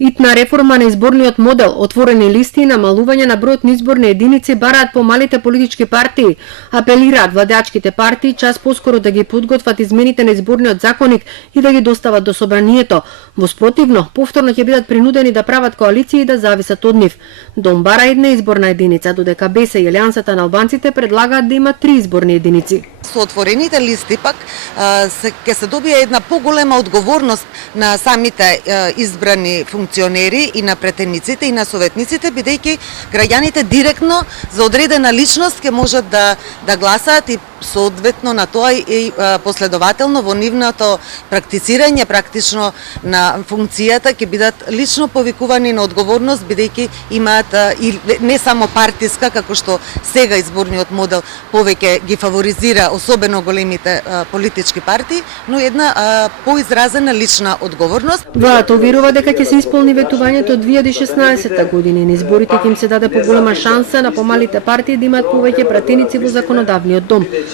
Итна реформа на изборниот модел, отворени листи и намалување на бројот на изборни единици бараат помалите политички партии. Апелираат владеачките партии час поскоро да ги подготват измените на изборниот законник и да ги достават до собранието. Во спротивно, повторно ќе бидат принудени да прават коалиции и да зависат од нив. Дом бара една изборна единица, додека БЕС и Алијансата на албанците предлагаат да има 3 изборни единици. Со отворените листи пак ќе се добие една поголема одговорност на самите избрани функционери и на претениците и на советниците, бидејќи граѓаните директно за одредена личност ќе можат да гласаат и соодветно на тоа и последователно во нивното практицирање практично на функцијата ќе бидат лично повикувани на одговорност, бидејќи имаат и не само партиска, како што сега изборниот модел повеќе ги фаворизира особено големите политички партии, но една поизразена лична одговорност. Владата уверува дека ќе се исполни ветувањето од 2016 година. На изборите ќе им се даде поголема шанса на помалите партии да имаат повеќе пратеници во законодавниот дом.